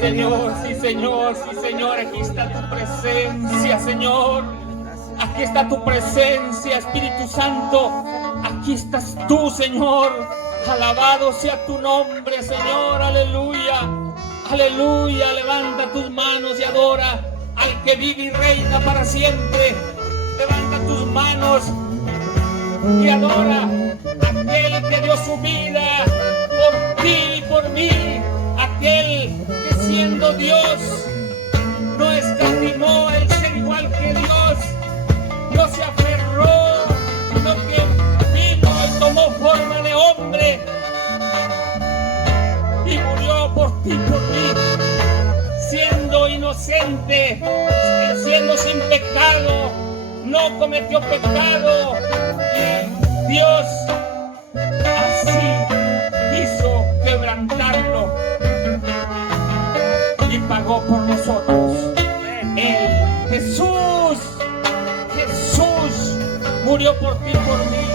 Señor, sí, Señor, sí, Señor. Aquí está tu presencia, Señor. Aquí está tu presencia, Espíritu Santo. Aquí estás tú, Señor. Alabado sea tu nombre, Señor. Aleluya. Aleluya. Levanta tus manos y adora al que vive y reina para siempre. Levanta tus manos y adora a aquel que dio su vida por ti y por mí. Aquel que siendo Dios no escatimó el ser igual que Dios. No se aferró, sino que vino y tomó forma de hombre y murió por ti y por mí, siendo inocente, siendo sin pecado, no cometió pecado, y Dios así quiso quebrantarlo y pagó por nosotros. Él, Jesús murió por ti y por mí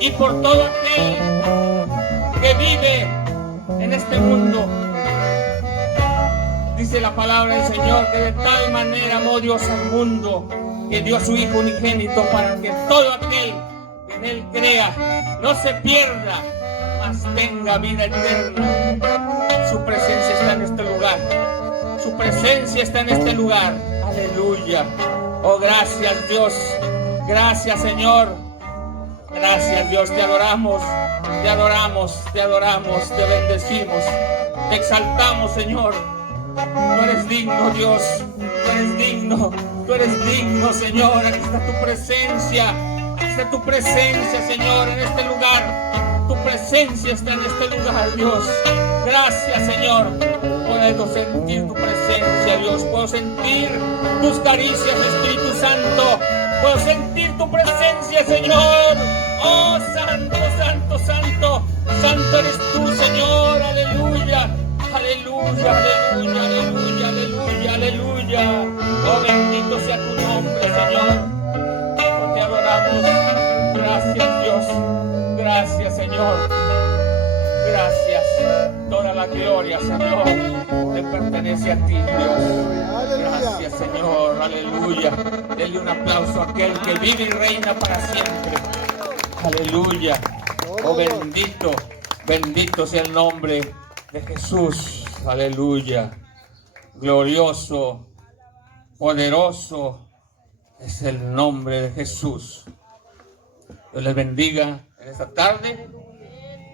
y por todo aquel que vive en este mundo. Dice la palabra del Señor que de tal manera amó Dios al mundo que dio a su Hijo unigénito para que todo aquel que en Él crea no se pierda, mas tenga vida eterna. Su presencia está en este lugar. Su presencia está en este lugar. Aleluya. Oh, gracias, Dios. Gracias, Señor. Gracias, Dios. Te adoramos, te adoramos, te adoramos, te bendecimos, te exaltamos, Señor. Tú eres digno, Dios. Tú eres digno. Tú eres digno, Señor. Aquí está tu presencia. Aquí está tu presencia, Señor, en este lugar. Tu presencia está en este lugar, Dios. Gracias, Señor. Puedo sentir tu presencia, Dios. Puedo sentir tus caricias, Espíritu Santo. Puedo sentir tu presencia, Señor. Oh, santo, santo, santo. Santo eres tú, Señor. Aleluya. Aleluya, aleluya, aleluya, aleluya, aleluya. Oh, bendito sea tu nombre, Señor. Oh, te adoramos. Gracias, Dios. Gracias, Señor. Gracias. Toda la gloria, Señor, te pertenece a ti, Dios. Gracias, Señor. Aleluya. Denle un aplauso a aquel que vive y reina para siempre. Aleluya. Oh, bendito, bendito sea el nombre de Jesús. Aleluya. Glorioso, poderoso es el nombre de Jesús. Dios les bendiga en esta tarde.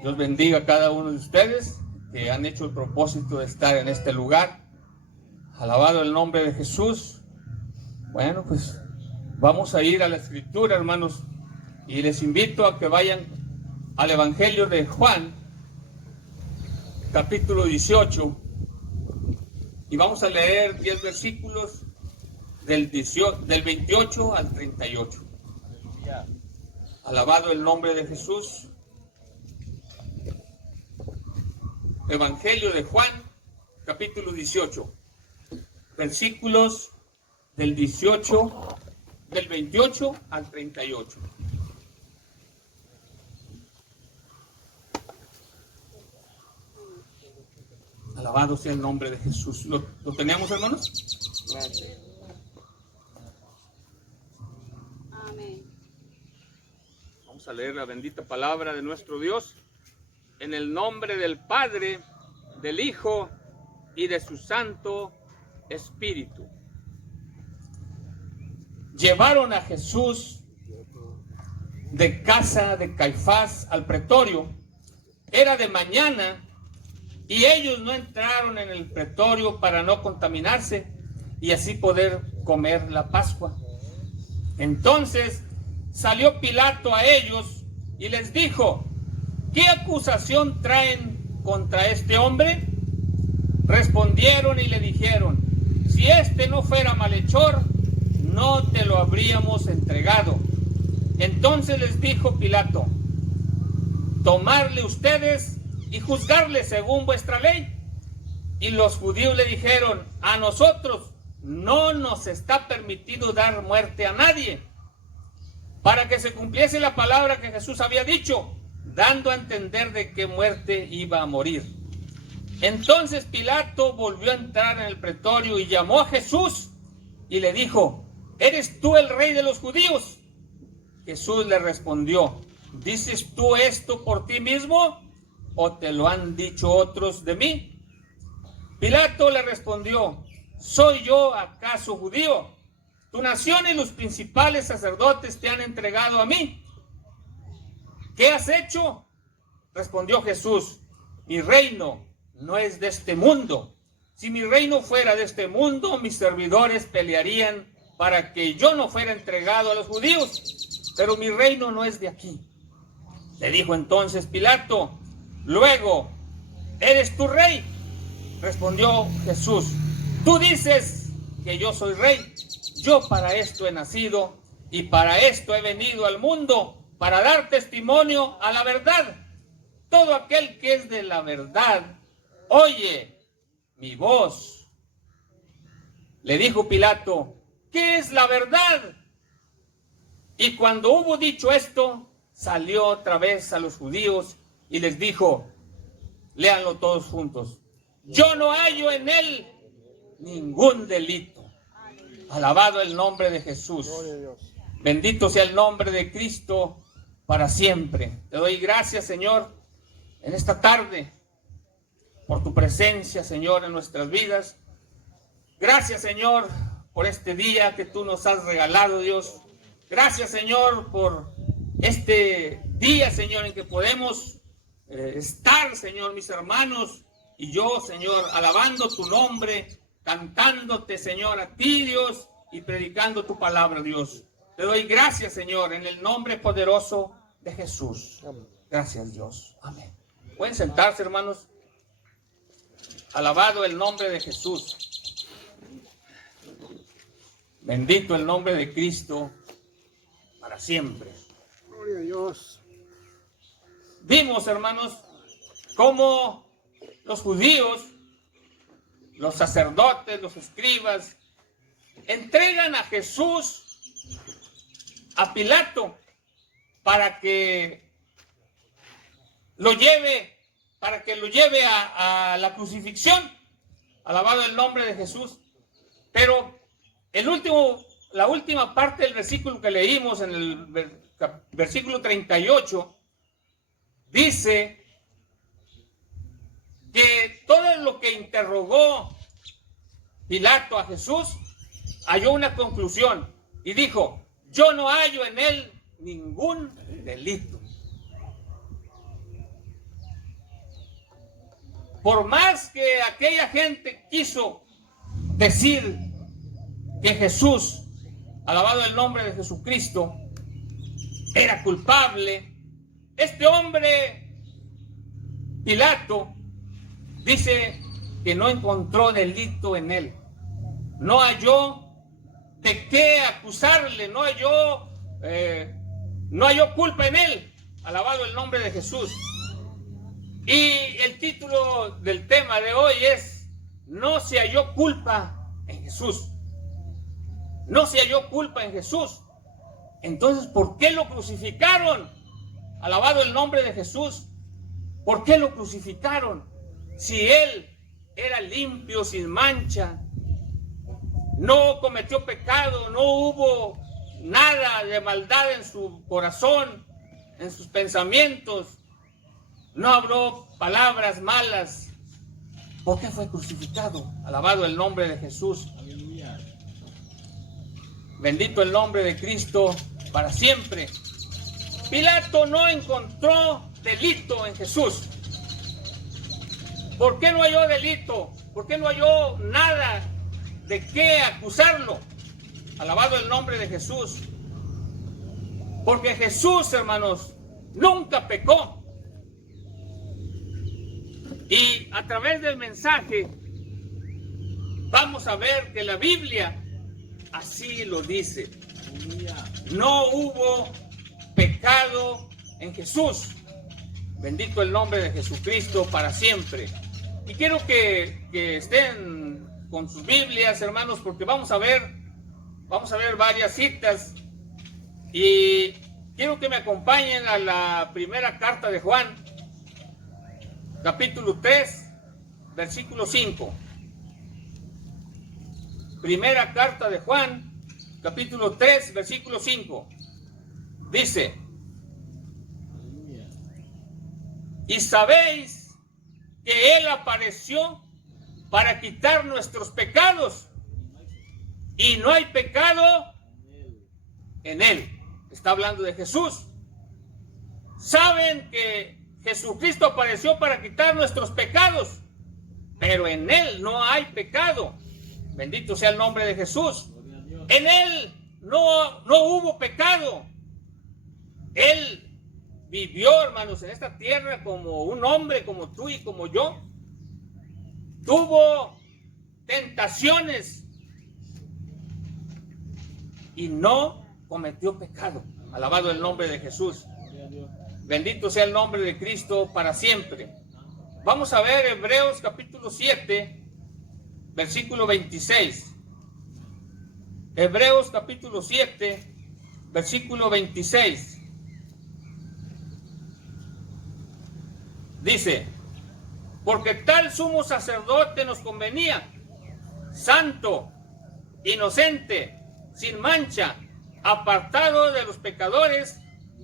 Dios bendiga a cada uno de ustedes que han hecho el propósito de estar en este lugar. Alabado el nombre de Jesús. Bueno, pues vamos a ir a la Escritura, hermanos, y les invito a que vayan al Evangelio de Juan, capítulo 18, y vamos a leer 10 versículos del 28 al 38. Alabado el nombre de Jesús. Evangelio de Juan, capítulo 18, versículos del 28 al 38. Alabado sea el nombre de Jesús. ¿Lo tenemos, hermanos? Amén. Vamos a leer la bendita palabra de nuestro Dios. En el nombre del Padre, del Hijo y de su Santo Espíritu. Llevaron a Jesús de casa de Caifás al pretorio. Era de mañana y ellos no entraron en el pretorio para no contaminarse y así poder comer la Pascua. Entonces salió Pilato a ellos y les dijo: ¿qué acusación traen contra este hombre? Respondieron y le dijeron: si este no fuera malhechor, no te lo habríamos entregado. Entonces les dijo Pilato: tomarle ustedes y juzgarle según vuestra ley. Y los judíos le dijeron: a nosotros no nos está permitido dar muerte a nadie, para que se cumpliese la palabra que Jesús había dicho, dando a entender de qué muerte iba a morir. Entonces Pilato volvió a entrar en el pretorio y llamó a Jesús y le dijo: ¿eres tú el rey de los judíos? Jesús le respondió: ¿dices tú esto por ti mismo o te lo han dicho otros de mí? Pilato le respondió: ¿soy yo acaso judío? Tu nación y los principales sacerdotes te han entregado a mí. ¿Qué has hecho? Respondió Jesús: mi reino no es de este mundo. Si mi reino fuera de este mundo, mis servidores pelearían para que yo no fuera entregado a los judíos. Pero mi reino no es de aquí. Le dijo entonces Pilato: luego, ¿eres tú rey? Respondió Jesús: tú dices que yo soy rey. Yo para esto he nacido y para esto he venido al mundo, para dar testimonio a la verdad. Todo aquel que es de la verdad oye mi voz. Le dijo Pilato: ¿qué es la verdad? Y cuando hubo dicho esto, salió otra vez a los judíos y les dijo, léanlo todos juntos: yo no hallo en él ningún delito. Alabado el nombre de Jesús. Bendito sea el nombre de Cristo para siempre. Te doy gracias, Señor, en esta tarde, por tu presencia, Señor, en nuestras vidas. Gracias, Señor, por este día que tú nos has regalado, Dios. Gracias, Señor, por este día, Señor, en que podemos estar, Señor, mis hermanos y yo, Señor, alabando tu nombre, cantándote, Señor, a ti, Dios, y predicando tu palabra, Dios. Te doy gracias, Señor, en el nombre poderoso de Jesús. Gracias, Dios. Amén. Pueden sentarse, hermanos. Alabado el nombre de Jesús. Bendito el nombre de Cristo para siempre. Gloria a Dios. Vimos, hermanos, cómo los judíos, los sacerdotes, los escribas, entregan a Jesús a Pilato para que lo lleve a la crucifixión. Alabado el nombre de Jesús. Pero la última parte del versículo que leímos, en el versículo 38, dice que todo lo que interrogó Pilato a Jesús halló una conclusión y dijo: yo no hallo en él ningún delito. Por más que aquella gente quiso decir que Jesús, alabado el nombre de Jesucristo, era culpable, este hombre, Pilato, dice que no encontró delito en él. No halló de qué acusarle, no halló culpa en él. Alabado el nombre de Jesús. Y el título del tema de hoy es: no se halló culpa en Jesús. No se halló culpa en Jesús. Entonces, ¿por qué lo crucificaron? Alabado el nombre de Jesús. ¿Por qué lo crucificaron? Si él era limpio, sin mancha, no cometió pecado, no hubo nada de maldad en su corazón, en sus pensamientos, no habló palabras malas. ¿Por qué fue crucificado? Alabado el nombre de Jesús. Bendito el nombre de Cristo para siempre. Pilato no encontró delito en Jesús. ¿Por qué no halló delito? ¿Por qué no halló nada de qué acusarlo? Alabado el nombre de Jesús. Porque Jesús, hermanos, nunca pecó. Y a través del mensaje vamos a ver que la Biblia así lo dice. No hubo pecado en Jesús. Bendito el nombre de Jesucristo para siempre. Y quiero que estén con sus Biblias, hermanos, porque vamos a ver varias citas. Y quiero que me acompañen a la primera carta de Juan, capítulo 3, versículo 5. Primera carta de Juan, capítulo 3, versículo 5. Dice: y sabéis que Él apareció para quitar nuestros pecados, y no hay pecado en Él. Está hablando de Jesús. Saben que Jesucristo apareció para quitar nuestros pecados, pero en Él no hay pecado. Bendito sea el nombre de Jesús. En Él no hubo pecado. Él vivió, hermanos, en esta tierra como un hombre, como tú y como yo. Tuvo tentaciones y no cometió pecado. Alabado el nombre de Jesús. Bendito sea el nombre de Cristo para siempre. Vamos a ver Hebreos capítulo 7, versículo 26. Hebreos capítulo 7, versículo 26. Dice: porque tal sumo sacerdote nos convenía, santo, inocente, sin mancha, apartado de los pecadores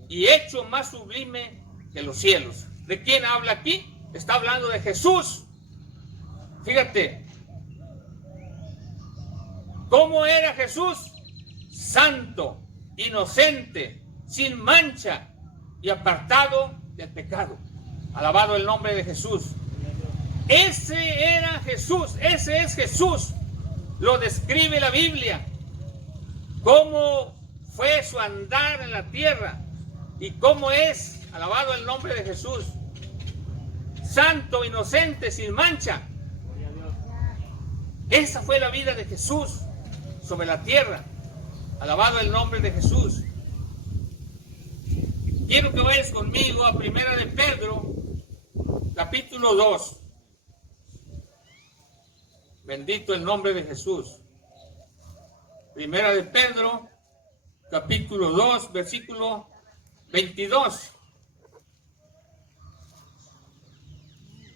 y hecho más sublime que los cielos. ¿De quién habla aquí? Está hablando de Jesús. Fíjate, ¿cómo era Jesús? Santo, inocente, sin mancha y apartado del pecado. Alabado el nombre de Jesús. Ese era Jesús, ese es Jesús. Lo describe la Biblia. Cómo fue su andar en la tierra y cómo es, alabado el nombre de Jesús. Santo, inocente, sin mancha. Esa fue la vida de Jesús sobre la tierra. Alabado el nombre de Jesús. Quiero que vayas conmigo a Primera de Pedro, capítulo 2. Bendito el nombre de Jesús. Primera de Pedro, capítulo 2, versículo 22.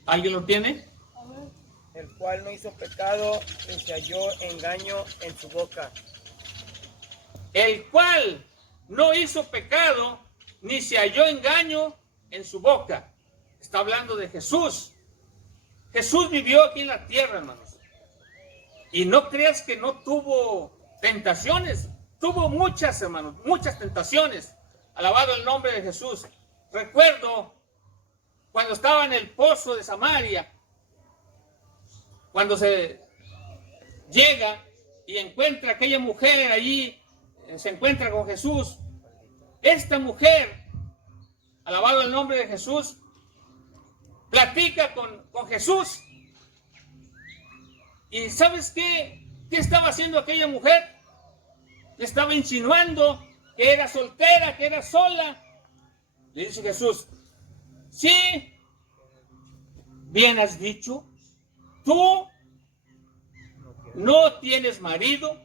¿Alguien lo tiene? El cual no hizo pecado ni se halló engaño en su boca. El cual no hizo pecado ni se halló engaño en su boca. Está hablando de Jesús. Jesús vivió aquí en la tierra, hermanos. Y no creas que no tuvo tentaciones. Tuvo muchas, hermanos, muchas tentaciones. Alabado el nombre de Jesús. Recuerdo cuando estaba en el pozo de Samaria, cuando se llega y encuentra a aquella mujer allí, se encuentra con Jesús. Esta mujer, alabado el nombre de Jesús, platica con Jesús. ¿Y sabes qué? ¿Qué estaba haciendo aquella mujer? Le estaba insinuando que era soltera, que era sola. Le dice Jesús: sí, bien has dicho, tú no tienes marido,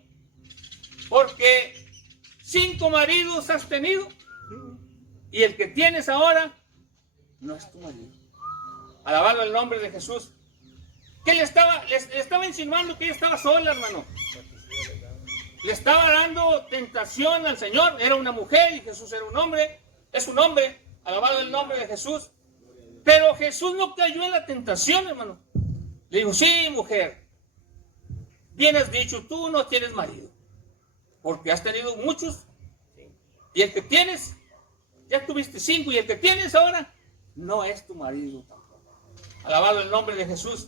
porque 5 maridos has tenido, y el que tienes ahora no es tu marido. Alabado el nombre de Jesús. ¿Qué le estaba insinuando? Que ella estaba sola, hermano. Le estaba dando tentación al Señor. Era una mujer y Jesús era un hombre. Es un hombre. Alabado el nombre de Jesús. Pero Jesús no cayó en la tentación, hermano. Le dijo: sí, mujer, bien has dicho, tú no tienes marido, porque has tenido muchos, y el que tienes, ya tuviste 5, y el que tienes ahora no es tu marido tampoco. Alabado el nombre de Jesús.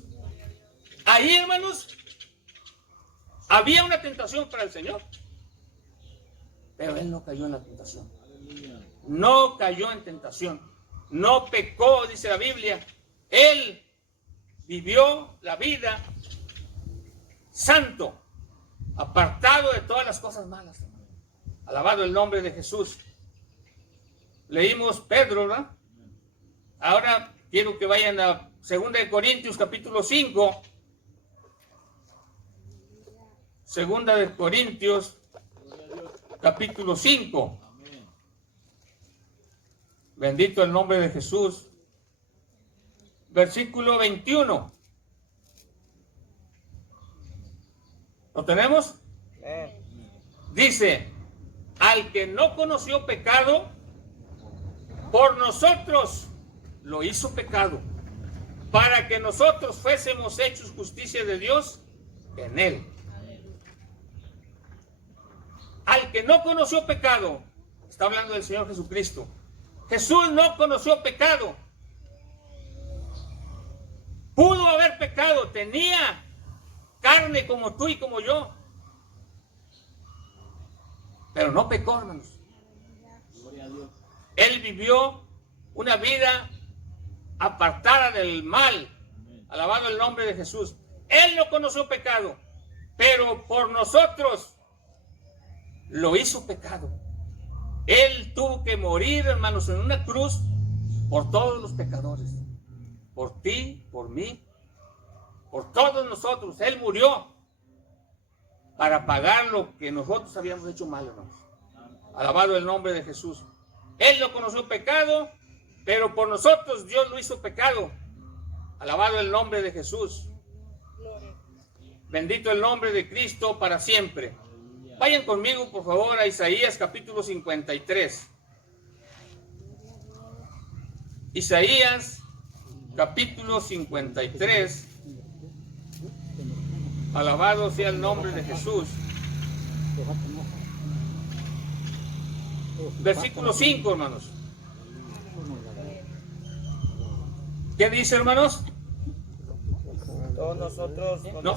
Ahí, hermanos, había una tentación para el Señor, pero Él no cayó en la tentación. No cayó en tentación. No pecó, dice la Biblia. Él vivió la vida santo, apartado de todas las cosas malas. Alabado el nombre de Jesús. Leímos Pedro, ¿verdad? Ahora quiero que vayan a 2 Corintios capítulo 5. 2 Corintios capítulo 5. Bendito el nombre de Jesús. Versículo 21. ¿Lo tenemos? Amén. Dice, al que no conoció pecado, por nosotros lo hizo pecado, para que nosotros fuésemos hechos justicia de Dios en él. Al que no conoció pecado, está hablando del Señor Jesucristo. Jesús no conoció pecado. Pudo haber pecado, tenía carne como tú y como yo, pero no pecó, hermanos. Él vivió una vida apartada del mal. Alabado el nombre de Jesús. Él no conoció pecado, pero por nosotros lo hizo pecado. Él tuvo que morir, hermanos, en una cruz por todos los pecadores. Por ti, por mí, por todos nosotros. Él murió para pagar lo que nosotros habíamos hecho mal, hermanos. Alabado el nombre de Jesús. Él no conoció pecado, pero por nosotros Dios lo hizo pecado. Alabado el nombre de Jesús. Bendito el nombre de Cristo para siempre. Vayan conmigo, por favor, a Isaías capítulo 53. Isaías capítulo 53. Alabado sea el nombre de Jesús. Versículo 5, hermanos. ¿Qué dice, hermanos? Todos nosotros No,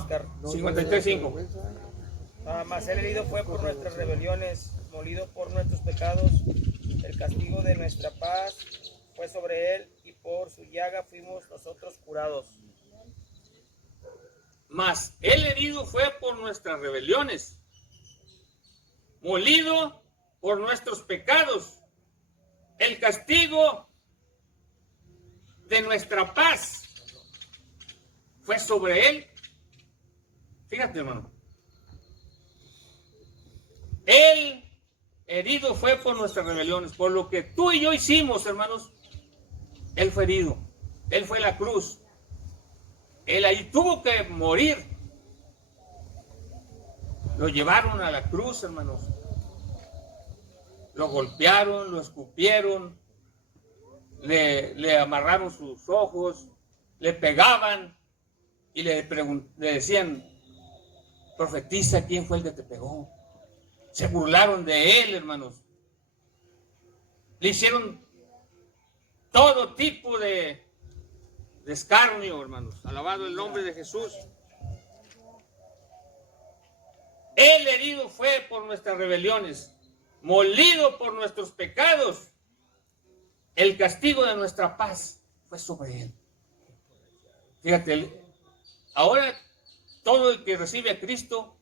53:5. Mas él herido fue por nuestras rebeliones, molido por nuestros pecados. El castigo de nuestra paz fue sobre él, y por su llaga fuimos nosotros curados. Mas él herido fue por nuestras rebeliones, molido por nuestros pecados. El castigo de nuestra paz fue sobre él. Fíjate, hermano. Él herido fue por nuestras rebeliones, por lo que tú y yo hicimos, hermanos. Él fue herido. Él fue la cruz. Él ahí tuvo que morir. Lo llevaron a la cruz, hermanos. Lo golpearon, lo escupieron, le amarraron sus ojos, le pegaban y le decían, profetiza quién fue el que te pegó. Se burlaron de él, hermanos. Le hicieron todo tipo de escarnio, hermanos. Alabado el nombre de Jesús. Él herido fue por nuestras rebeliones, molido por nuestros pecados. El castigo de nuestra paz fue sobre él. Fíjate, ahora todo el que recibe a Cristo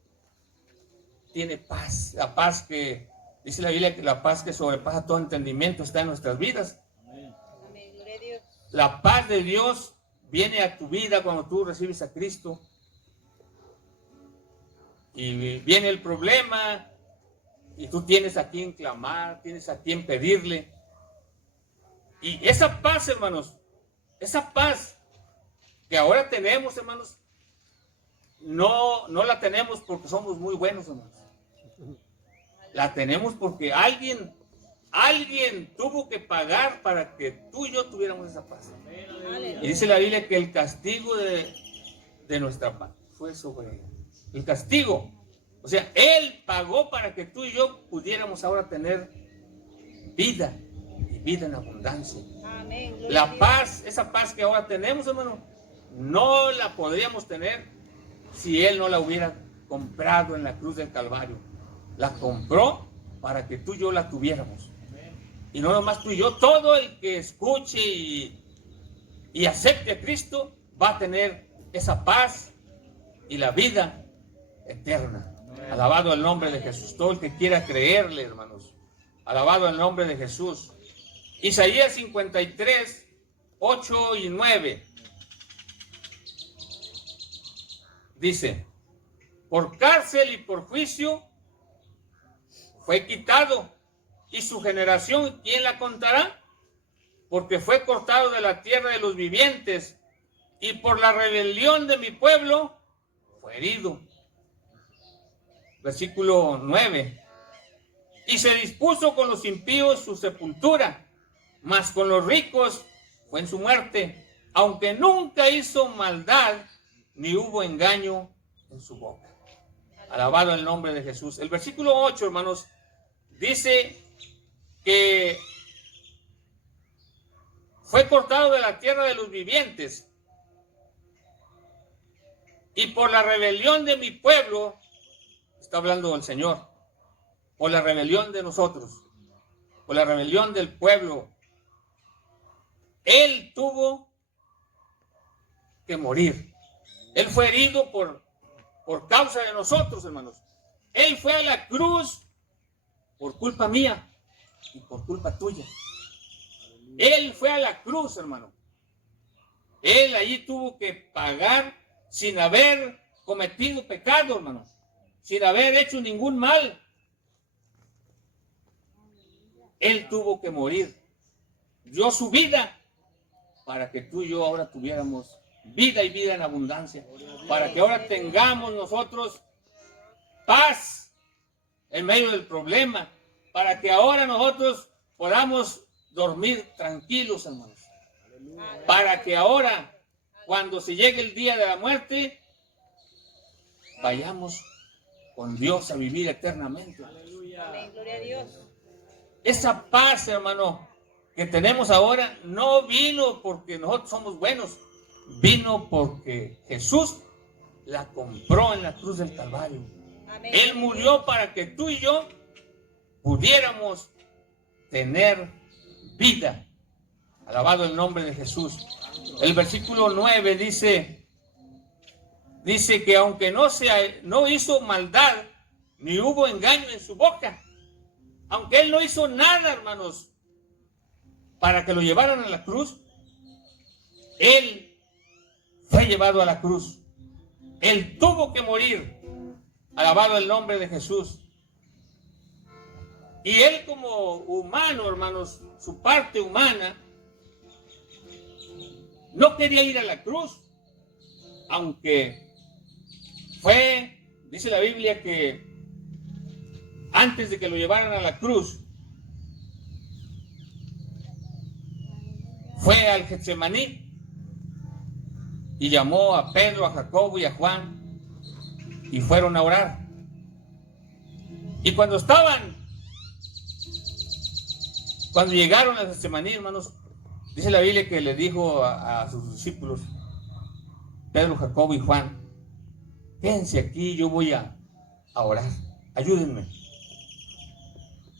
tiene paz. La paz que, dice la Biblia, que la paz que sobrepasa todo entendimiento está en nuestras vidas. Amén. Gloria a Dios. La paz de Dios viene a tu vida cuando tú recibes a Cristo. Y viene el problema y tú tienes a quien clamar, tienes a quien pedirle. Y esa paz, hermanos, esa paz que ahora tenemos, hermanos, no la tenemos porque somos muy buenos, hermanos. La tenemos porque alguien tuvo que pagar para que tú y yo tuviéramos esa paz. Y dice la Biblia que el castigo de nuestra paz fue sobre él. El castigo. O sea, él pagó para que tú y yo pudiéramos ahora tener vida y vida en abundancia. Amén. Gloria a La Dios. paz, esa paz que ahora tenemos, hermano, no la podríamos tener si él no la hubiera comprado en la cruz del Calvario. La compró para que tú y yo la tuviéramos. Y no nomás tú y yo, todo el que escuche y acepte a Cristo va a tener esa paz y la vida eterna. Alabado el nombre de Jesús. Todo el que quiera creerle, hermanos. Alabado el nombre de Jesús. Isaías 53, 8 y 9. Dice, por cárcel y por juicio fue quitado, y su generación, ¿quién la contará? Porque fue cortado de la tierra de los vivientes, y por la rebelión de mi pueblo fue herido. versículo 9. Y se dispuso con los impíos su sepultura, mas con los ricos fue en su muerte, aunque nunca hizo maldad, ni hubo engaño en su boca. Alabado el nombre de Jesús. El versículo 8, hermanos, dice que fue cortado de la tierra de los vivientes, y por la rebelión de mi pueblo, está hablando el Señor, por la rebelión de nosotros, por la rebelión del pueblo, Él tuvo que morir. Él fue herido por causa de nosotros, hermanos. Él fue a la cruz por culpa mía y por culpa tuya. Él fue a la cruz, hermano. Él allí tuvo que pagar sin haber cometido pecado, hermano, sin haber hecho ningún mal. Él tuvo que morir. Dio su vida para que tú y yo ahora tuviéramos vida y vida en abundancia. Para que ahora tengamos nosotros paz en medio del problema. Para que ahora nosotros podamos dormir tranquilos, hermanos. Para que ahora, cuando se llegue el día de la muerte, vayamos con Dios a vivir eternamente. Amén, gloria a Dios. Esa paz, hermano, que tenemos ahora no vino porque nosotros somos buenos, vino porque Jesús la compró en la cruz del Calvario. Amén. Él murió para que tú y yo pudiéramos tener vida. Alabado el nombre de Jesús. El versículo 9 dice que aunque no hizo maldad, ni hubo engaño en su boca, aunque Él no hizo nada, hermanos, para que lo llevaran a la cruz, Él fue llevado a la cruz. Él tuvo que morir. Alabado el nombre de Jesús. Y Él como humano, hermanos, su parte humana, no quería ir a la cruz, aunque dice la Biblia que antes de que lo llevaran a la cruz, fue al Getsemaní y llamó a Pedro, a Jacobo y a Juan y fueron a orar. Y cuando llegaron al Getsemaní, hermanos, dice la Biblia que le dijo a sus discípulos, Pedro, Jacobo y Juan, quédense aquí, yo voy a orar, ayúdenme.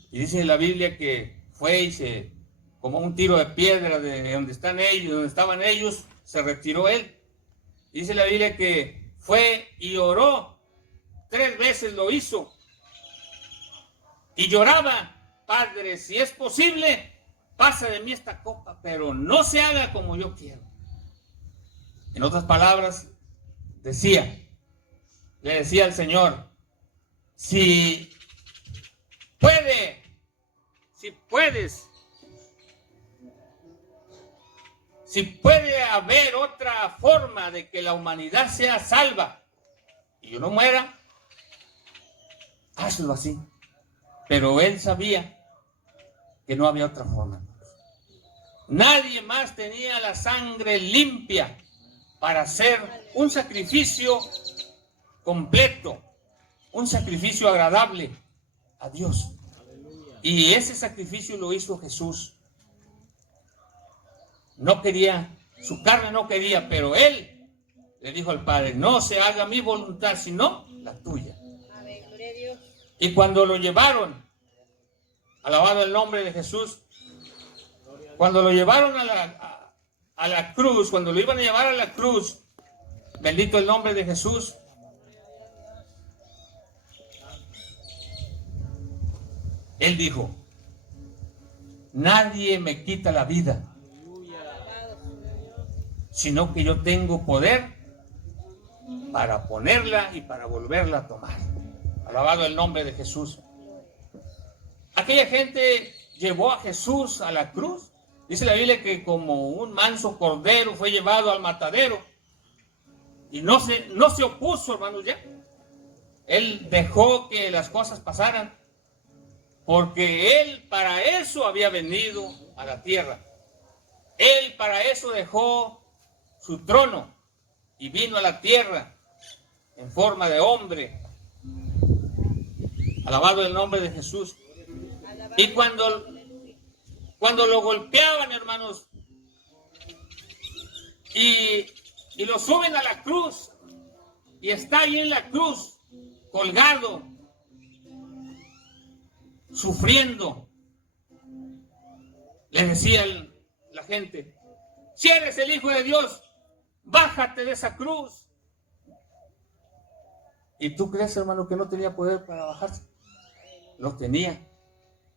Y dice la Biblia que fue y como un tiro de piedra de donde estaban ellos, se retiró él. Dice la Biblia que fue y oró, 3 veces lo hizo. Y lloraba, Padre, si es posible, pasa de mí esta copa, pero no se haga como yo quiero. En otras palabras, le decía al Señor, si puede haber otra forma de que la humanidad sea salva y yo no muera, hazlo así. Pero Él sabía que no había otra forma. Nadie más tenía la sangre limpia para hacer un sacrificio completo, un sacrificio agradable a Dios. Y ese sacrificio lo hizo Jesús. No quería, su carne no quería, pero Él le dijo al Padre, no se haga mi voluntad, sino la tuya. Amén, gloria a Dios. Y cuando lo llevaron, alabado el nombre de Jesús, cuando lo llevaron a la cruz, cuando lo iban a llevar a la cruz, bendito el nombre de Jesús, Él dijo, nadie me quita la vida, sino que yo tengo poder para ponerla y para volverla a tomar. Alabado el nombre de Jesús. Aquella gente llevó a Jesús a la cruz. Dice la Biblia que como un manso cordero fue llevado al matadero. Y no se opuso, hermanos, ya. Él dejó que las cosas pasaran, porque Él para eso había venido a la tierra. Él para eso dejó su trono y vino a la tierra en forma de hombre. Alabado el nombre de Jesús. Y cuando lo golpeaban, hermanos, y lo suben a la cruz, y está ahí en la cruz, colgado, sufriendo, le decía la gente: si eres el Hijo de Dios, bájate de esa cruz. ¿Y tú crees, hermano, que no tenía poder para bajarse? Lo tenía.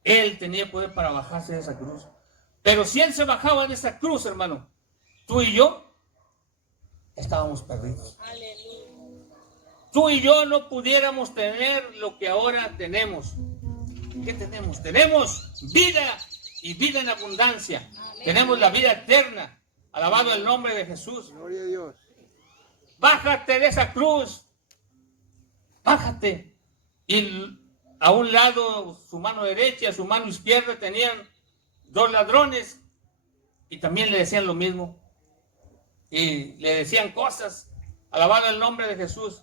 Él tenía poder para bajarse de esa cruz. Pero si Él se bajaba de esa cruz, hermano, tú y yo estábamos perdidos. Tú y yo no pudiéramos tener lo que ahora tenemos. ¿Qué tenemos? Tenemos vida y vida en abundancia. Amén. Tenemos la vida eterna. Alabado el nombre de Jesús. Gloria a Dios. Bájate de esa cruz. Bájate. Y a un lado, su mano derecha y a su mano izquierda tenían dos ladrones. Y también le decían lo mismo. Y le decían cosas. Alabado el nombre de Jesús.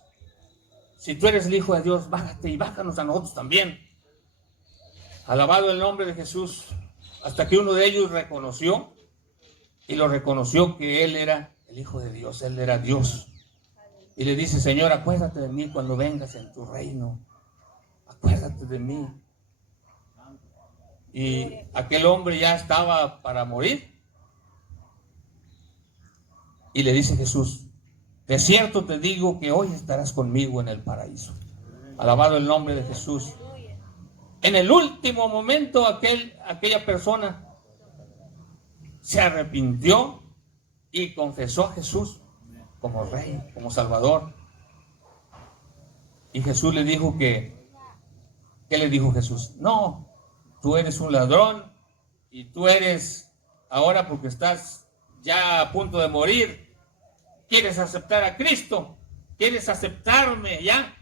Si tú eres el Hijo de Dios, bájate y bájanos a nosotros también. Alabado el nombre de Jesús. Hasta que uno de ellos reconoció, y lo reconoció, que Él era el Hijo de Dios, Él era Dios. Y le dice: Señor, acuérdate de mí cuando vengas en tu reino. Acuérdate de mí. Y aquel hombre ya estaba para morir. Y le dice Jesús: de cierto te digo que hoy estarás conmigo en el paraíso. Alabado el nombre de Jesús. En el último momento aquella persona se arrepintió y confesó a Jesús como Rey, como Salvador. Y Jesús le dijo ¿qué le dijo Jesús? No, tú eres un ladrón y tú eres, ahora porque estás ya a punto de morir, ¿quieres aceptar a Cristo? ¿Quieres aceptarme ya?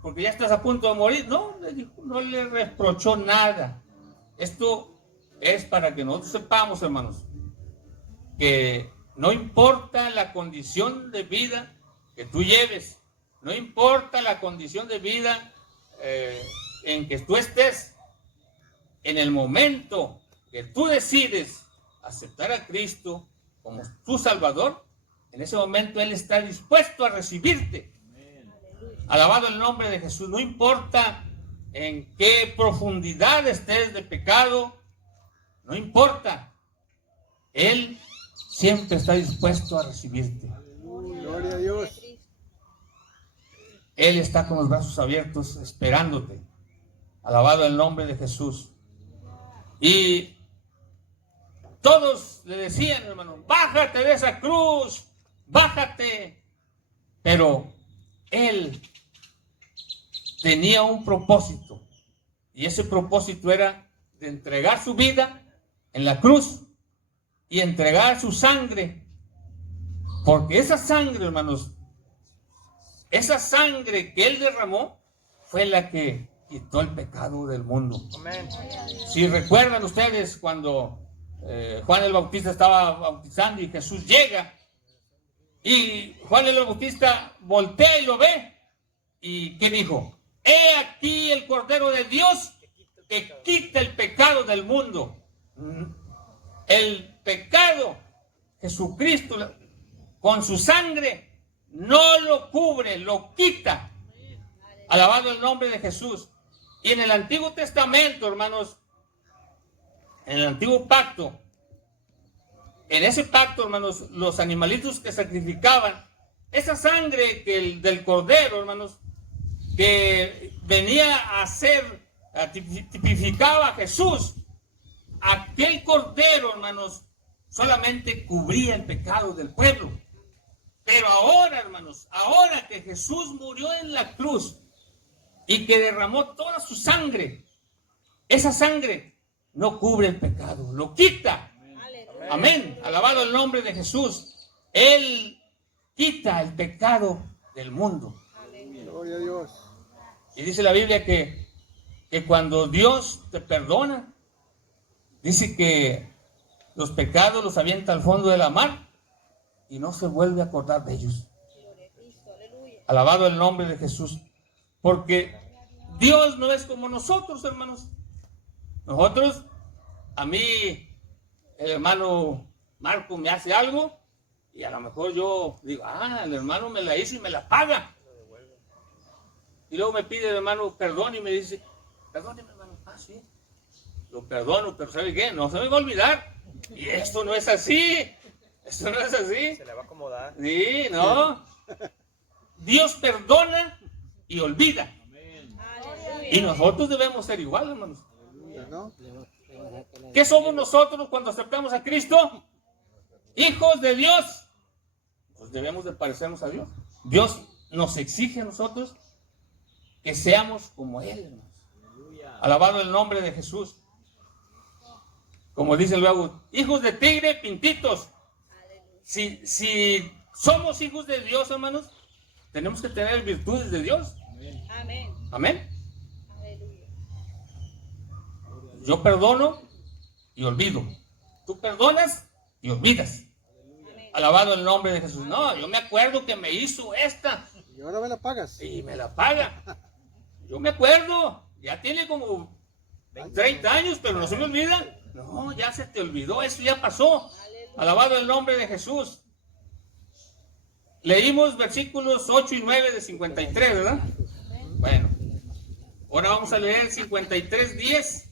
Porque ya estás a punto de morir. No, le dijo, no le reprochó nada. Esto es para que nosotros sepamos, hermanos, que no importa la condición de vida que tú lleves, no importa la condición de vida en que tú estés, en el momento que tú decides aceptar a Cristo como tu Salvador, en ese momento Él está dispuesto a recibirte. Alabado el nombre de Jesús. No importa en qué profundidad estés de pecado, no importa. Él siempre está dispuesto a recibirte. Gloria a Dios. Él está con los brazos abiertos esperándote. Alabado el nombre de Jesús. Y todos le decían, hermano: bájate de esa cruz, bájate. Pero Él tenía un propósito, y ese propósito era de entregar su vida en la cruz y entregar su sangre, porque esa sangre, hermanos, esa sangre que Él derramó fue la que quitó el pecado del mundo. Amén. Si recuerdan ustedes cuando Juan el Bautista estaba bautizando y Jesús llega, y Juan el Bautista voltea y lo ve, y ¿qué dijo? He aquí el Cordero de Dios que quita el pecado del mundo. El pecado, Jesucristo con su sangre no lo cubre, lo quita. Alabado el nombre de Jesús. Y en el Antiguo Testamento, hermanos, en el Antiguo Pacto, en ese pacto, hermanos, los animalitos que sacrificaban, esa sangre del cordero, hermanos, que venía a ser, tipificaba a Jesús, aquel cordero, hermanos, solamente cubría el pecado del pueblo. Pero ahora, hermanos, ahora que Jesús murió en la cruz y que derramó toda su sangre, esa sangre no cubre el pecado, lo quita. Amén. Alabado el nombre de Jesús. Él quita el pecado del mundo. Gloria a Dios. Y dice la Biblia que cuando Dios te perdona, dice que los pecados los avienta al fondo de la mar y no se vuelve a acordar de ellos. Gloria a Cristo. Aleluya. Alabado el nombre de Jesús. Porque Dios no es como nosotros, hermanos. Nosotros, a mí, el hermano Marco me hace algo y a lo mejor yo digo, el hermano me la hizo y me la paga. Y luego me pide el hermano perdón y me dice, perdóneme, hermano. Sí, lo perdono, pero ¿sabe qué? No se me va a olvidar. Y esto no es así. Esto no es así. Se le va a acomodar. Sí, no. Dios perdona y olvida. Aleluya. Y nosotros debemos ser igual, hermanos. ¿No? ¿Qué somos nosotros cuando aceptamos a Cristo? Hijos de Dios. Pues debemos de parecernos a Dios. Dios nos exige a nosotros que seamos como Él, hermanos. Alabado el nombre de Jesús. Como dice luego, hijos de tigre, pintitos. Si somos hijos de Dios, hermanos, tenemos que tener virtudes de Dios. Amén. Amén. Aleluya. Yo perdono y olvido. Tú perdonas y olvidas. Amén. Alabado el nombre de Jesús. No, yo me acuerdo que me hizo esta Y ahora me la pagas. y me la paga. Yo me acuerdo. Ya tiene como 30 años, pero no se me olvida. No, ya se te olvidó. Eso ya pasó. Alabado el nombre de Jesús. Leímos versículos 8 y 9 de 53, ¿verdad? Bueno, ahora vamos a leer 53, 10.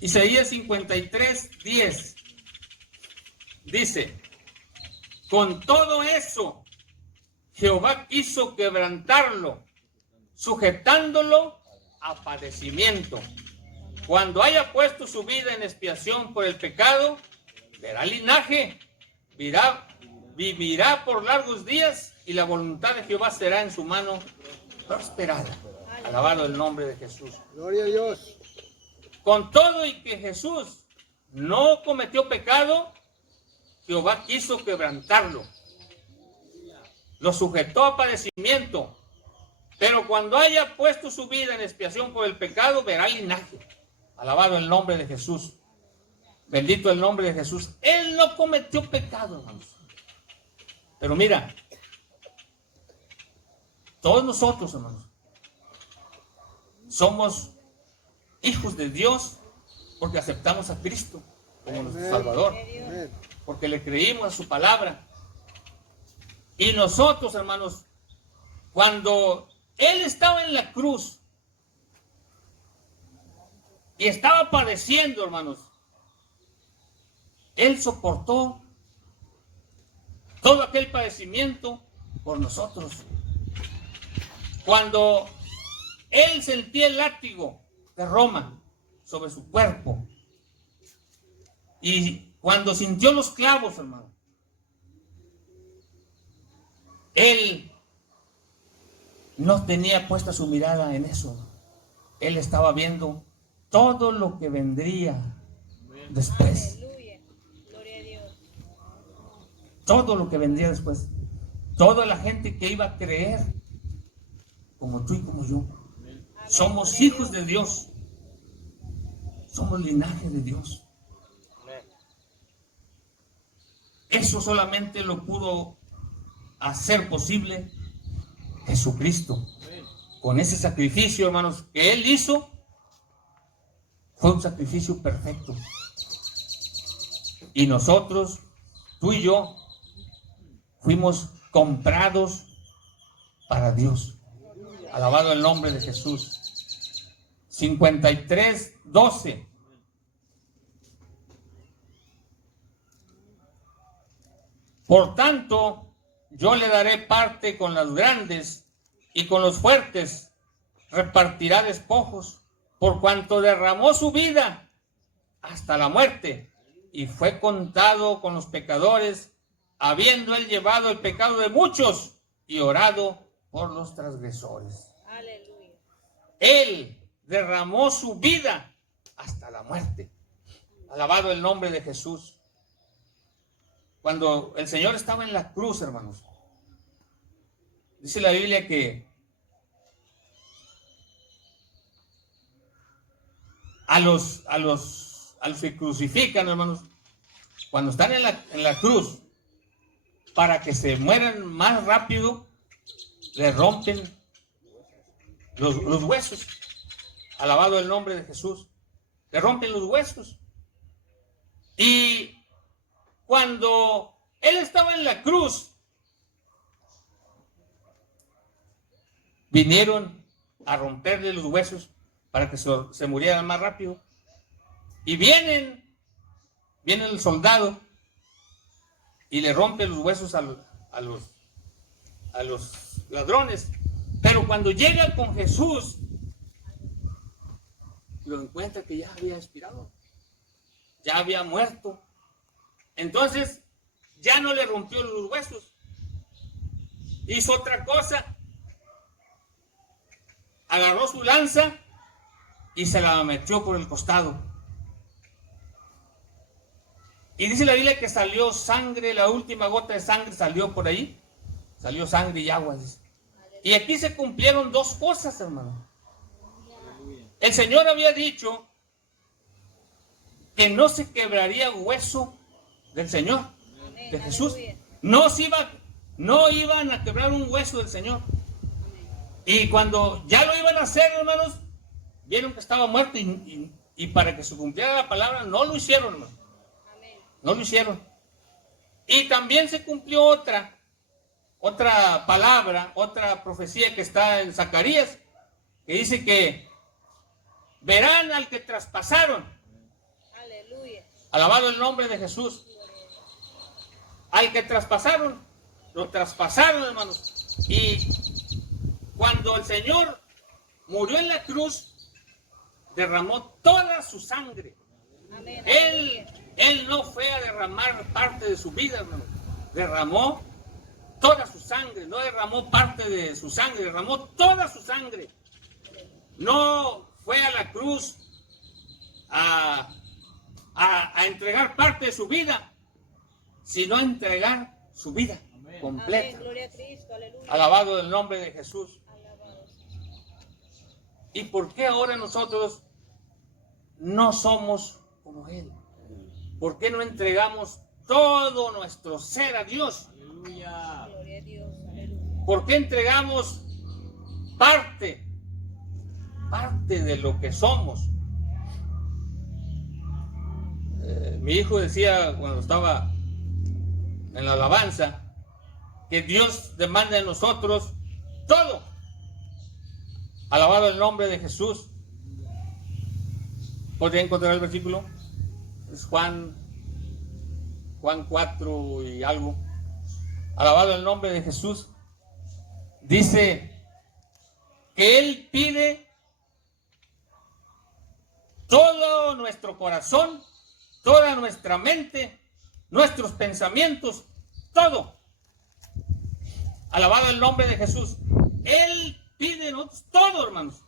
Isaías 53, 10. Dice, con todo eso, Jehová quiso quebrantarlo, sujetándolo a padecimiento. Cuando haya puesto su vida en expiación por el pecado, verá linaje, vivirá por largos días y la voluntad de Jehová será en su mano prosperada. Alabado el nombre de Jesús. Gloria a Dios. Con todo y que Jesús no cometió pecado, Jehová quiso quebrantarlo. Lo sujetó a padecimiento. Pero cuando haya puesto su vida en expiación por el pecado, verá linaje. Alabado el nombre de Jesús. Bendito el nombre de Jesús. Él no cometió pecado, hermanos. Pero mira, todos nosotros, hermanos, somos hijos de Dios porque aceptamos a Cristo como nuestro Salvador, Amén. porque le creímos a su palabra. Y nosotros, hermanos, cuando Él estaba en la cruz y estaba padeciendo, hermanos, Él soportó todo aquel padecimiento por nosotros. Cuando Él sentía el látigo de Roma sobre su cuerpo y cuando sintió los clavos, hermano, Él no tenía puesta su mirada en eso. Él estaba viendo todo lo que vendría después. Aleluya. Gloria a Dios. Todo lo que vendría después. Toda la gente que iba a creer, como tú y como yo. Somos hijos de Dios. Somos linaje de Dios. Eso solamente lo pudo hacer posible Jesucristo. Con ese sacrificio, hermanos, que Él hizo, fue un sacrificio perfecto. Y nosotros, tú y yo, fuimos comprados para Dios. Alabado el nombre de Jesús. 53, 12. Por tanto, yo le daré parte con las grandes y con los fuertes repartirá despojos, por cuanto derramó su vida hasta la muerte y fue contado con los pecadores, habiendo él llevado el pecado de muchos y orado por los transgresores. Aleluya. Él derramó su vida hasta la muerte. Alabado el nombre de Jesús. Cuando el Señor estaba en la cruz, hermanos, Dice la Biblia que a los que crucifican, hermanos, cuando están en la cruz, para que se mueran más rápido, le rompen los huesos. Alabado el nombre de Jesús. Le rompen los huesos. Y cuando él estaba en la cruz, vinieron a romperle los huesos para que se muriera más rápido. Y viene el soldado y le rompe los huesos a los ladrones. Pero cuando llega con Jesús, lo encuentra que ya había expirado, ya había muerto. Entonces ya no le rompió los huesos, hizo otra cosa, agarró su lanza y se la metió por el costado. Y dice la Biblia que salió sangre, la última gota de sangre salió por ahí, salió sangre y agua. Y aquí se cumplieron dos cosas, hermano. El Señor había dicho que no se quebraría hueso del Señor, de Jesús. No iban a quebrar un hueso del Señor. Y cuando ya lo iban a hacer, hermanos, vieron que estaba muerto y para que se cumpliera la palabra no lo hicieron, hermano. No lo hicieron. Y también se cumplió otra palabra, otra profecía que está en Zacarías, que dice que verán al que traspasaron. Aleluya. Alabado el nombre de Jesús. Al que traspasaron, lo traspasaron, hermanos. Y cuando el Señor murió en la cruz, derramó toda su sangre. Amén. Él no fue a derramar parte de su vida, hermano. Derramó toda su sangre, no derramó parte de su sangre, derramó toda su sangre. No fue a la cruz a entregar parte de su vida, sino a entregar su vida completa. Amén. Gloria a Cristo. Aleluya. Alabado el nombre de Jesús. Alabado. ¿Y por qué ahora nosotros no somos como Él? ¿Por qué no entregamos todo nuestro ser a Dios? Gloria a Dios. Aleluya. ¿Por qué entregamos parte de lo que somos? Mi hijo decía cuando estaba en la alabanza que Dios demanda de nosotros todo. Alabado el nombre de Jesús. ¿Podría encontrar el versículo? Es Juan 4 y algo. Alabado el nombre de Jesús. Dice que Él pide todo nuestro corazón, toda nuestra mente, nuestros pensamientos, todo. Alabado el nombre de Jesús. Él pide de nosotros todo, hermanos.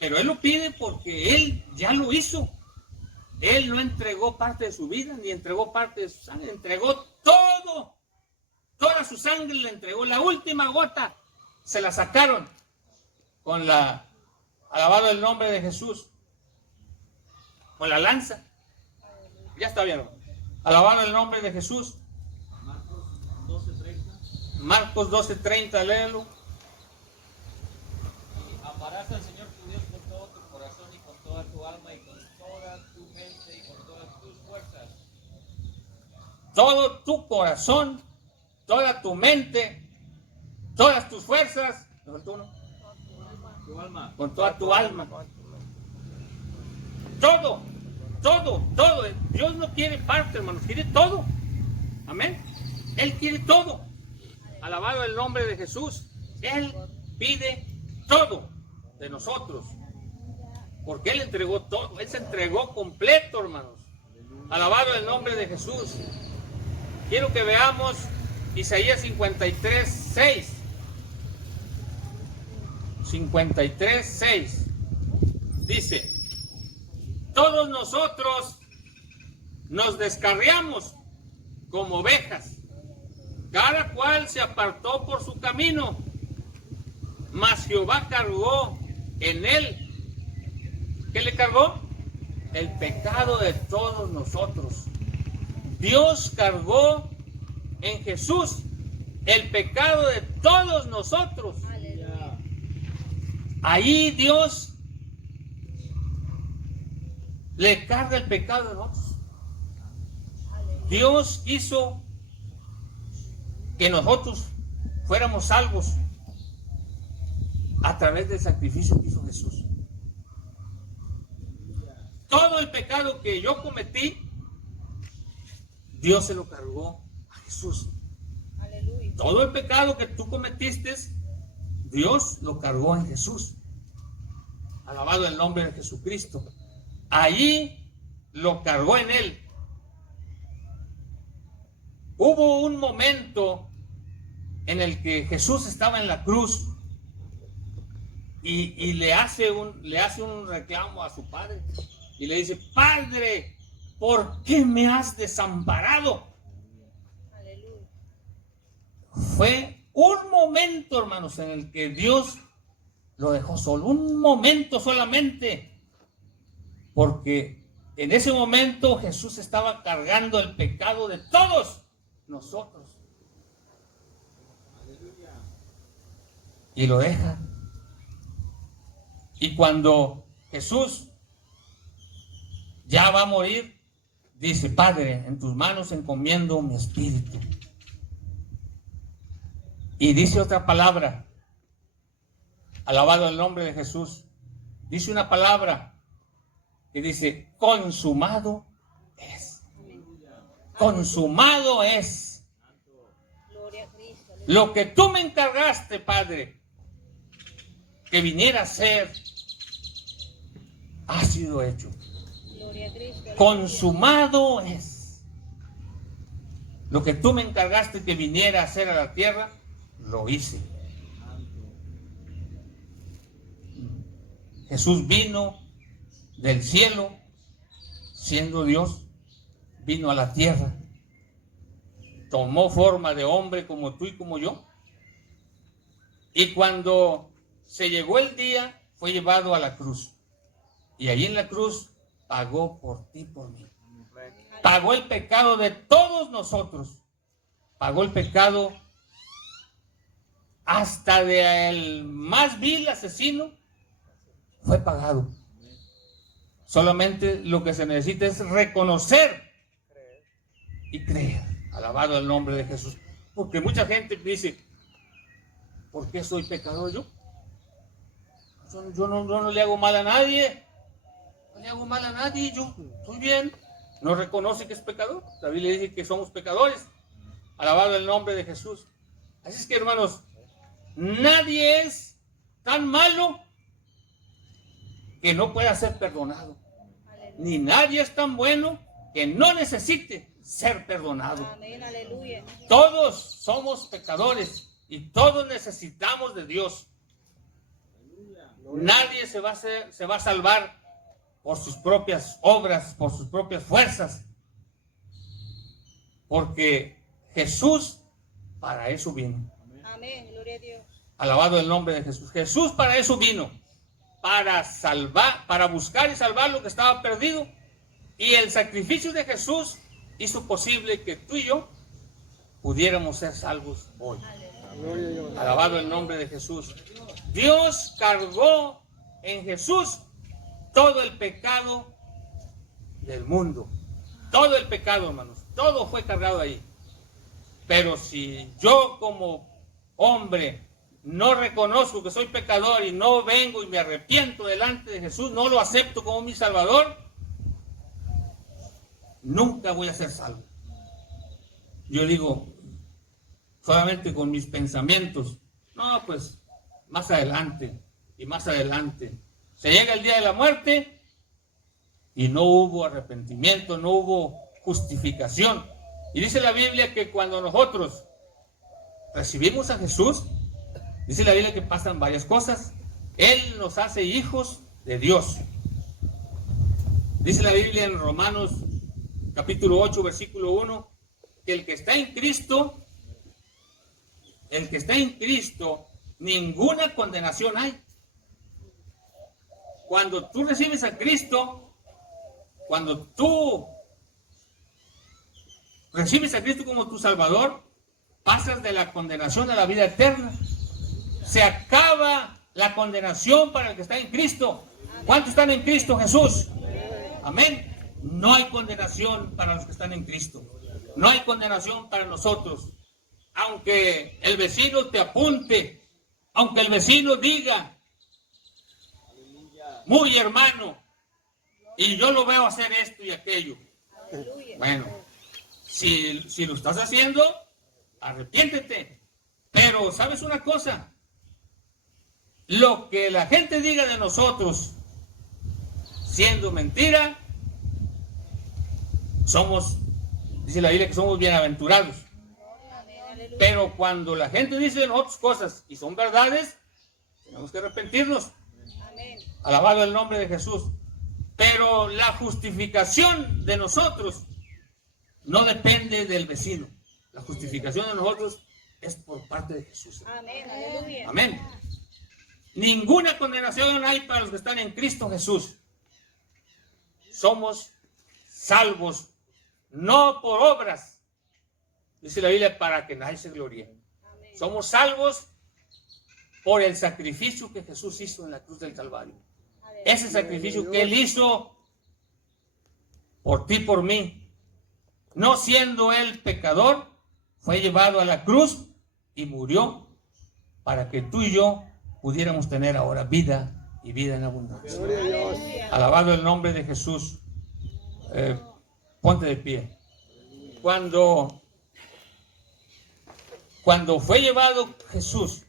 Pero Él lo pide porque Él ya lo hizo. Él no entregó parte de su vida, ni entregó parte de su sangre. Entregó todo. Toda su sangre le entregó. La última gota se la sacaron con la, alabado el nombre de Jesús, con la lanza. Ya está bien. Alabado el nombre de Jesús. Marcos 12:30, léelo. Amarás al Señor tu Dios con todo tu corazón y con toda tu alma y con toda tu mente y con todas tus fuerzas. Todo tu corazón, toda tu mente, todas tus fuerzas. ¿Me faltó uno? Tu alma. Con toda tu alma. Todo, todo, todo. Dios no quiere parte, hermanos, quiere todo. Amén. Él quiere todo. Alabado el nombre de Jesús. Él pide todo de nosotros. Porque Él entregó todo. Él se entregó completo, hermanos. Alabado el nombre de Jesús. Quiero que veamos Isaías 53:6. 53:6. Dice: todos nosotros nos descarriamos como ovejas. Cada cual se apartó por su camino Mas Jehová cargó en él. ¿Qué le cargó? El pecado de todos nosotros. Dios cargó en Jesús el pecado de todos nosotros. Aleluya. Ahí Dios le carga el pecado de nosotros. Dios hizo que nosotros fuéramos salvos a través del sacrificio que hizo Jesús. Todo el pecado que yo cometí, Dios se lo cargó a Jesús. Aleluya. Todo el pecado que tú cometiste, Dios lo cargó en Jesús. Alabado el nombre de Jesucristo. Allí lo cargó en él. Hubo un momento en el que Jesús estaba en la cruz y le hace un reclamo a su padre y le dice: Padre, ¿por qué me has desamparado? Aleluya. Fue un momento, hermanos, en el que Dios lo dejó solo, un momento solamente, porque en ese momento Jesús estaba cargando el pecado de todos nosotros. Y lo deja. Y cuando Jesús ya va a morir, dice: Padre, en tus manos encomiendo mi espíritu. Y dice otra palabra, alabado el nombre de Jesús. Dice una palabra que dice: consumado es. Consumado es. Gloria a Cristo. Aleluya. Lo que tú me encargaste, Padre, que viniera a ser, ha sido hecho. Gloria a Cristo. Aleluya. Consumado es. Lo que tú me encargaste que viniera a hacer a la tierra, lo hice. Jesús vino del cielo, siendo Dios, vino a la tierra, tomó forma de hombre como tú y como yo, y cuando se llegó el día, fue llevado a la cruz, y allí en la cruz pagó por ti, por mí. Pagó el pecado de todos nosotros, pagó el pecado hasta del más vil asesino, fue pagado. Solamente lo que se necesita es reconocer y creer. Alabado el nombre de Jesús. Porque mucha gente dice: ¿por qué soy pecador yo? Yo no le hago mal a nadie. No le hago mal a nadie, yo estoy bien. No reconoce que es pecador. La Biblia dice que somos pecadores. Alabado el nombre de Jesús. Así es que, hermanos, nadie es tan malo que no pueda ser perdonado. Ni nadie es tan bueno que no necesite ser perdonado. Amén. Aleluya. Todos somos pecadores y todos necesitamos de Dios. Nadie se va a salvar por sus propias obras, por sus propias fuerzas. Porque Jesús para eso vino. Amén. Gloria a Dios. Alabado el nombre de Jesús. Jesús para eso vino. Para salvar, para buscar y salvar lo que estaba perdido. Y el sacrificio de Jesús hizo posible que tú y yo pudiéramos ser salvos hoy. Gloria a Dios. Alabado el nombre de Jesús. Dios cargó en Jesús todo el pecado del mundo. Todo el pecado, hermanos. Todo fue cargado ahí. Pero si yo como hombre no reconozco que soy pecador y no vengo y me arrepiento delante de Jesús, no lo acepto como mi Salvador, nunca voy a ser salvo. Yo digo, solamente con mis pensamientos, no, pues más adelante y más adelante. Se llega el día de la muerte y no hubo arrepentimiento, no hubo justificación. Y dice la Biblia que cuando nosotros recibimos a Jesús, dice la Biblia que pasan varias cosas. Él nos hace hijos de Dios. Dice la Biblia en Romanos capítulo 8, versículo 1, que el que está en Cristo ninguna condenación hay. Cuando tú recibes a Cristo, cuando tú recibes a Cristo como tu Salvador, pasas de la condenación a la vida eterna. Se acaba la condenación para el que está en Cristo. ¿Cuántos están en Cristo Jesús? Amén. No hay condenación para los que están en Cristo. No hay condenación para nosotros. Aunque el vecino te apunte, aunque el vecino diga, muy hermano, y yo lo veo hacer esto y aquello. Aleluya. Bueno, si lo estás haciendo, arrepiéntete. Pero, ¿sabes una cosa? Lo que la gente diga de nosotros, siendo mentira, dice la Biblia que somos bienaventurados. Amén. Aleluya. Pero cuando la gente dice de nosotros cosas y son verdades, tenemos que arrepentirnos. Amén. Alabado el nombre de Jesús. Pero la justificación de nosotros no depende del vecino. La justificación de nosotros es por parte de Jesús. Amén. Aleluya. Amén. Ninguna condenación hay para los que están en Cristo Jesús. Somos salvos, no por obras, dice la Biblia, para que nadie se gloríe. Amén. Somos salvos por el sacrificio que Jesús hizo en la cruz del Calvario. Ese sacrificio que Él hizo por ti, por mí, no siendo Él pecador, fue llevado a la cruz y murió para que tú y yo pudiéramos tener ahora vida y vida en abundancia. Gloria a Dios. Alabado el nombre de Jesús. Ponte de pie. Cuando fue llevado Jesús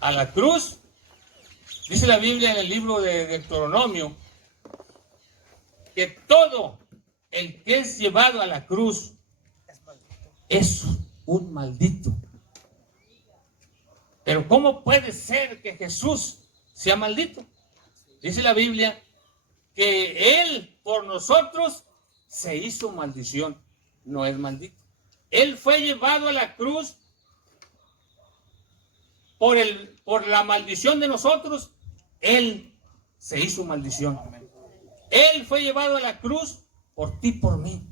a la cruz, dice la Biblia en el libro de Deuteronomio, que todo el que es llevado a la cruz es un maldito. Pero ¿cómo puede ser que Jesús sea maldito? Dice la Biblia que Él por nosotros se hizo maldición, no es maldito. Él fue llevado a la cruz por la maldición de nosotros. Él se hizo maldición. Él fue llevado a la cruz por ti, por mí.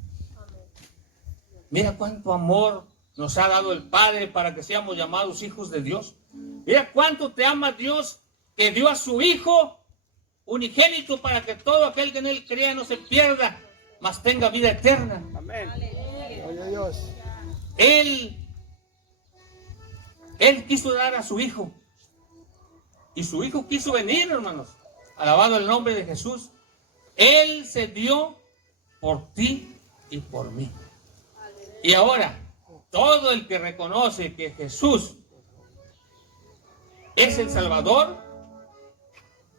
Mira cuánto amor nos ha dado el Padre para que seamos llamados hijos de Dios. Mira cuánto te ama Dios, que dio a su Hijo unigénito para que todo aquel que en Él crea no se pierda, mas tenga vida eterna. Amén. Aleluya. Gloria a Dios. Él quiso dar a su Hijo. Y su Hijo quiso venir, hermanos. Alabado el nombre de Jesús. Él se dio por ti y por mí. Y ahora, todo el que reconoce que Jesús es el Salvador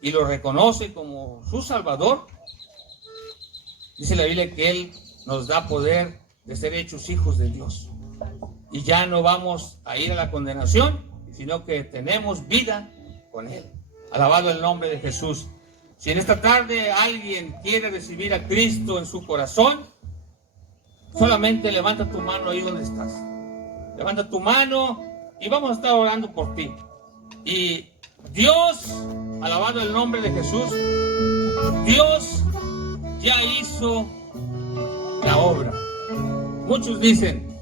y lo reconoce como su Salvador, dice la Biblia que Él nos da poder de ser hechos hijos de Dios. Y ya no vamos a ir a la condenación, sino que tenemos vida con Él. Alabado el nombre de Jesús. Si en esta tarde alguien quiere recibir a Cristo en su corazón, solamente levanta tu mano ahí donde estás. Levanta tu mano y vamos a estar orando por ti. Y Dios, alabado el nombre de Jesús, Dios ya hizo la obra. Muchos dicen,